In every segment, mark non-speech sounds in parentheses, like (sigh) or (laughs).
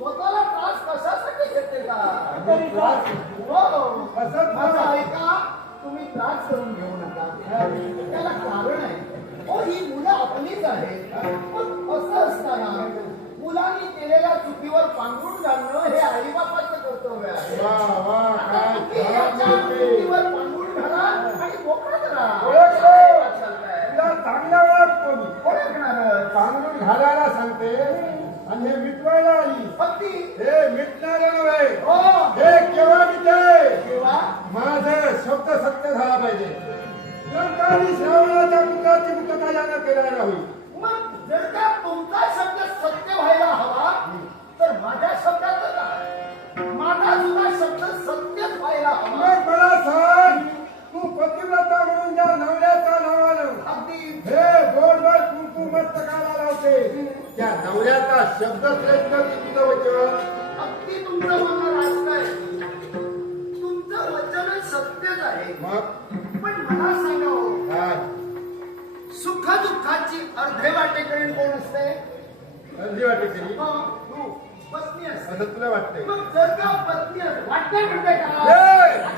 स्वतःला त्रास कशासाठी घेते का हो. तुम्ही त्रास करून घेऊ नका त्याला कारण आहे हो ही मुलं आपलीच आहेत पण असं असताना मुलांनी केलेल्या चुकीवर पांघरून घालणं हे आई बापाचं कर्तव्य आहे. चुकीवर पांघरून घाला आणि मोकळं करा ओळखतो. काय चाललंय? तुला चांगला ओळखतो मी. ओळखणार पांघरून घालायला सांगते आणि हे मिटवायला आली भक्ती हे मिटणार नव्हे. हो. हे केव्हा मिटे. माझं शब्द सत्य झाला पाहिजे. लंकानी श्रावणाच्या पुत्राची मुक्तता यानं केलेला होईल. मग जर का तुमचा शब्द सत्य व्हायला हवा तर माझ्या शब्दाचं काय माझा सुद्धा शब्द सत्यच व्हायला हवा. मग मला सांग तू पतिव्रता म्हणून ज्या नवऱ्याच्या नावानं अगदी. हे गोडभर कुंकू मस्तकाला लावते त्या नवऱ्याचा शब्द श्रेष्ठ की तुझं वचन अगदी तुमचं मन आहे. तुमचं वचनच सत्यच आहे. मग? पण मला सांगा हो, काय सुख दुःखाची अर्धे वाटेकरी कोण असते? संधी वाटे तरी मग तू पत्नी असते. असं तुला वाटतंय? मग जर का पत्नी असते वाटते म्हणते का!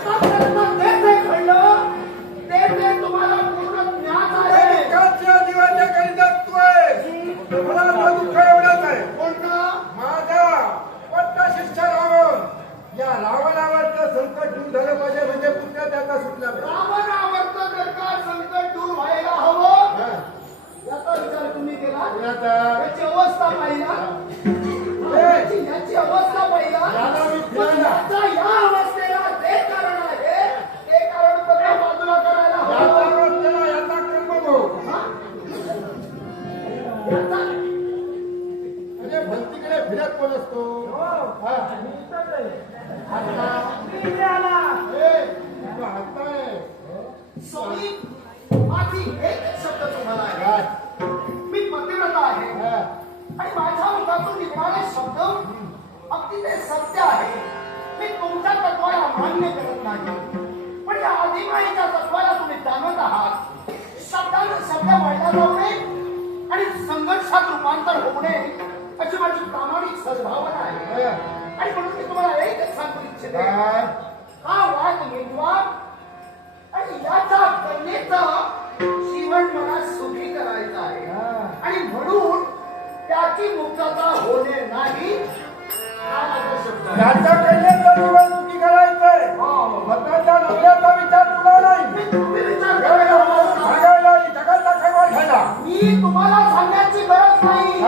आतापर्यंत ते जे घडलं ते ते तुम्हाला अगदी ते सत्य आहे मी तुमच्या तत्वाला मान्य करत नाही पण या आदिमाईच्या तत्वाला तुम्ही जाणत आहात शब्दानं शब्द वाढला जाऊ आणि संघर्षात रूपांतर होऊ नये अशी माझी प्रामाणिक सद्भावना आहे हा. आणि म्हणून मी तुम्हाला एकच सांगू इच्छिते? हा वाद निर्वा आणि याच्या कन्येचं जीवन मला सुखी करायचं आहे हा. आणि म्हणून त्याची मुक्तता होणे नाही हा. याच्या सुखी करायचंय. हो. विचार तुला नाही. सांगायला आणि जगाचा खबर घ्यायला मी तुम्हाला सांगण्याची गरज नाही.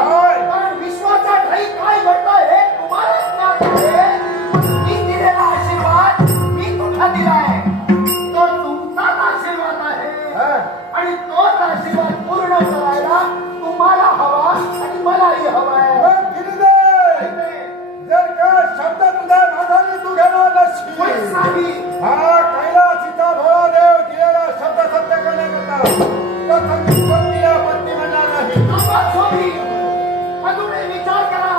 हा कैलासीचा भोळादेव दिलेला शब्द सत्य करण्याकरता. तो संगीत पत्नीला पत्नी म्हणणार नाही नका सोडी. अजूनही विचार करा.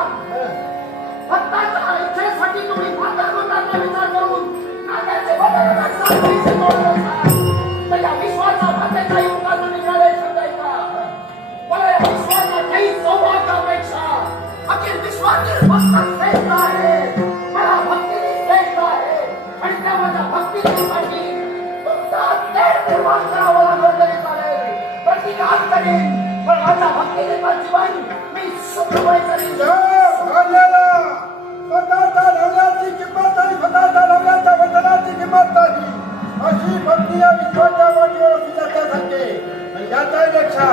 हक्काच्या इच्छेसाठी तुम्ही मातापित्यांचा विचार करून नात्याचे बंधन माझ्या भक्तीने जीवन मी सुखमय करीन स्वतःच्या नवऱ्याची किंमत आणि स्वतःच्या नवऱ्याच्या वचनाची किंमत नाही अशी भक्ती या विश्वाच्या वाटीवर तुझ्यासारखे आणि याच्यापेक्षा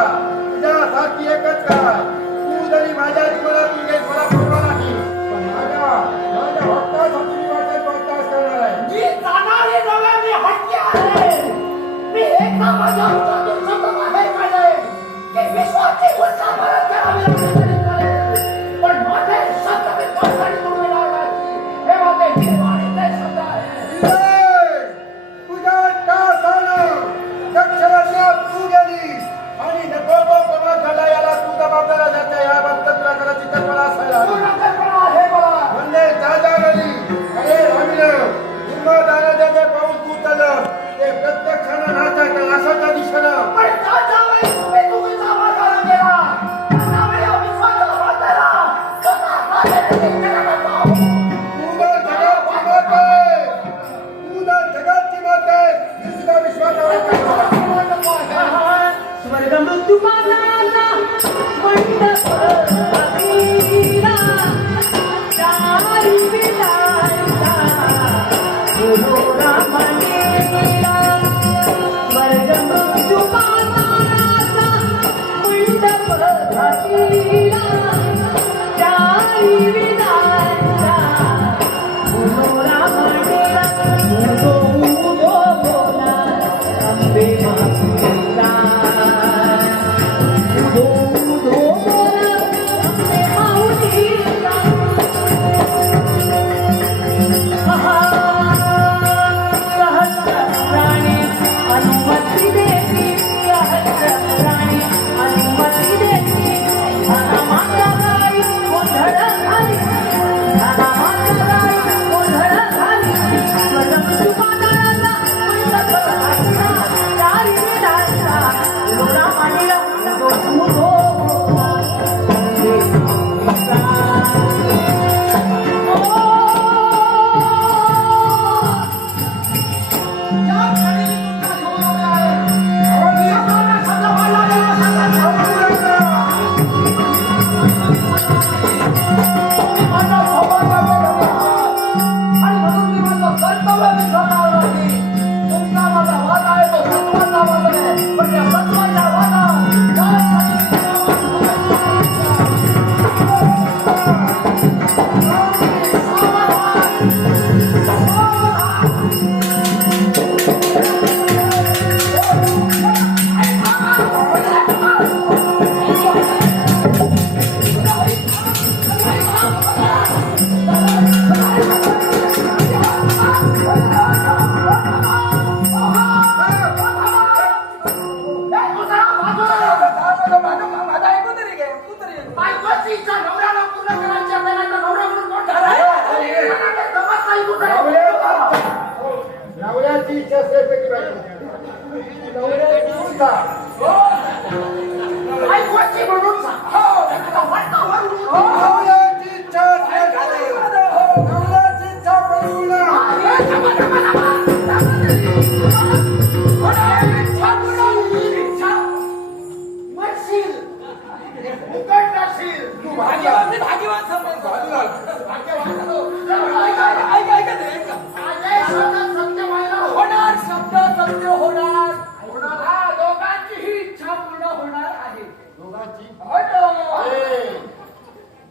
तुझ्यासारखी एकच काय तू जरी माझ्या जीवनात मला पूर्ण नाही पण माझ्या माझ्या भक्तासाठी मी करणार आहे. मी जाणारी आहे मी माझ्या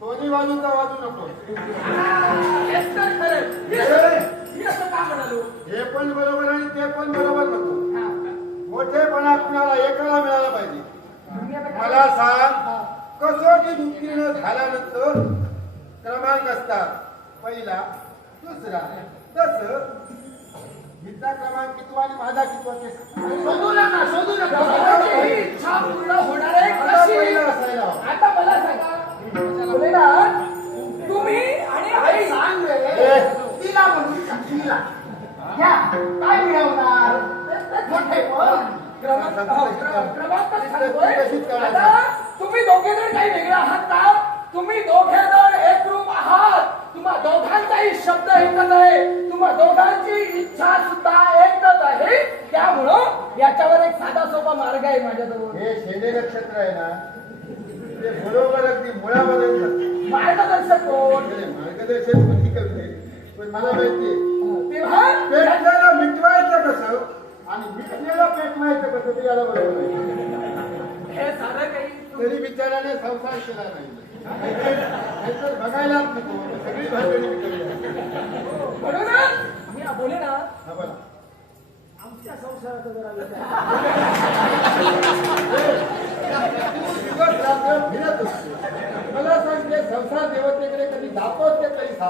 दोन्ही बाजूचा वाजू नको. हे पण बरोबर आणि ते पण बरोबर नको. मोठेपणा कुणाला एकाला मिळाला पाहिजे मला सांग कसोटी उत्तीर्ण झाल्यानंतर क्रमांक असतात पहिला दुसरा तस हिचा क्रमांक किती आणि माझा कितवा ते सांग. शोधू नका, शोधू नका. होणार आहे. तुम्ही दोघे जण काही वेगळे आहात का तुम्ही दोघे जण एकरूप आहात तुम्हा दोघांचाही शब्द एकच आहे. तुम्हा दोघांची इच्छा सुद्धा एकच आहे. त्यामुळं याच्यावर एक साधा सोपा मार्ग आहे माझ्याजवळ. हे शेने नक्षत्र आहे ना ते बरोबर अगदी मुळामध्ये. मार्गदर्शक कोण? करते? पण मला माहितीये तेव्हा मिटवायचं कसं? आणि मिटलेला पेटवायचं कसं ते याला बरोबर हे सारं काही तरी बिचाराने संसार केला नाही. नाहीतर बघायलाच नको सगळी. म्हणूनच मी बोले ना. बोला. आमच्या संसाराचा जरा दिवस रात्र फिरत असतो. मला सांगते संसार देवतेकडे कधी जातोच ते पैसा.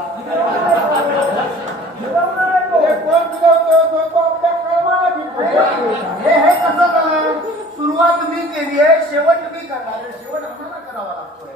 (laughs) कोण फिरवतो तो आपल्या हे हे कसं झालं सुरुवात मी केली आहे शेवट मी करणार शेवट आम्हाला करावा लागतोय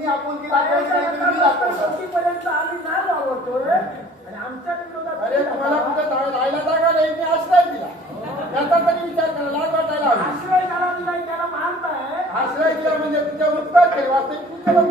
तुम्ही आपण शेवटीपर्यंत आम्ही नाही वावरतोय आणि आमच्या विरोधात अरे तुम्हाला कुठे राहायला जागा नाही मी आश्रय दिला. त्याचा तरी विचार करा लाज वाटायला आश्रय झाला मी नाही त्याला मानताय. आश्रय दिला म्हणजे तुझ्या उत्तर ठेवा ते तुझ्या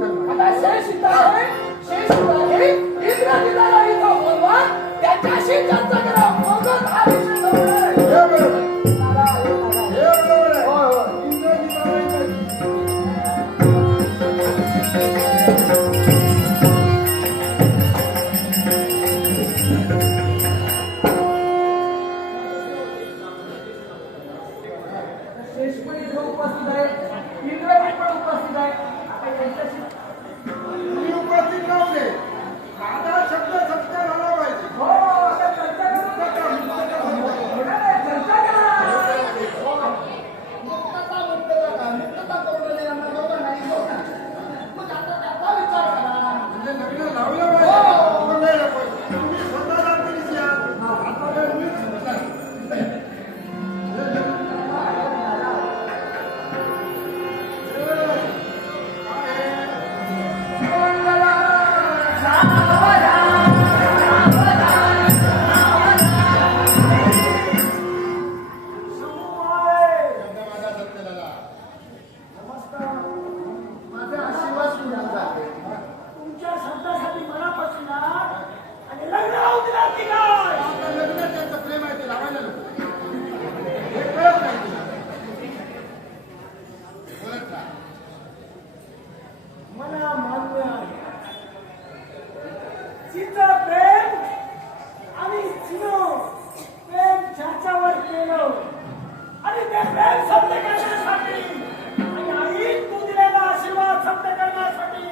तिचं आणि प्रेम ज्याच्यावर केलं. आणि ते प्रेम सत्य करण्यासाठी. आणि आई तू करण्यासाठी.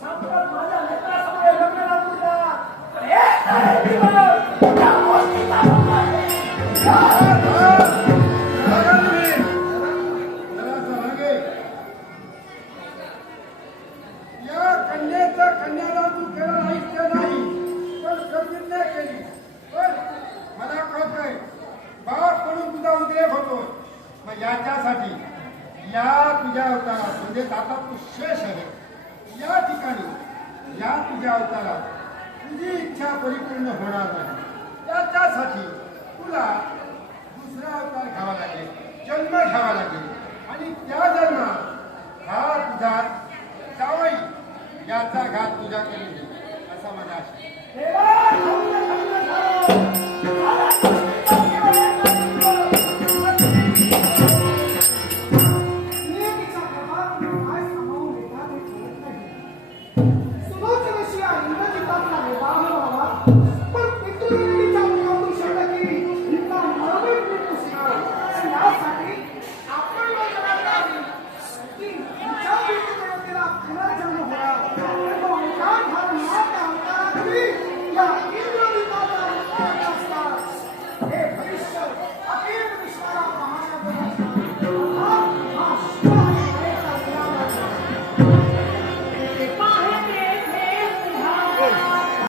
सापडत माझ्या लेकरासमोर लग्नाला तुझ्या तू केला प्रतिज्ञा केली पण मला कळत नाही बाप म्हणून तुझा उद्रेक होतो मग याच्यासाठी या तुझ्या अवतारात म्हणजे आता तू शेष आहे. या ठिकाणी या तुझ्या अवतारात तुझी इच्छा परिपूर्ण होणार नाही. त्याच्यासाठी तुला दुसरा अवतार घ्यावा लागेल जन्म घ्यावा लागेल.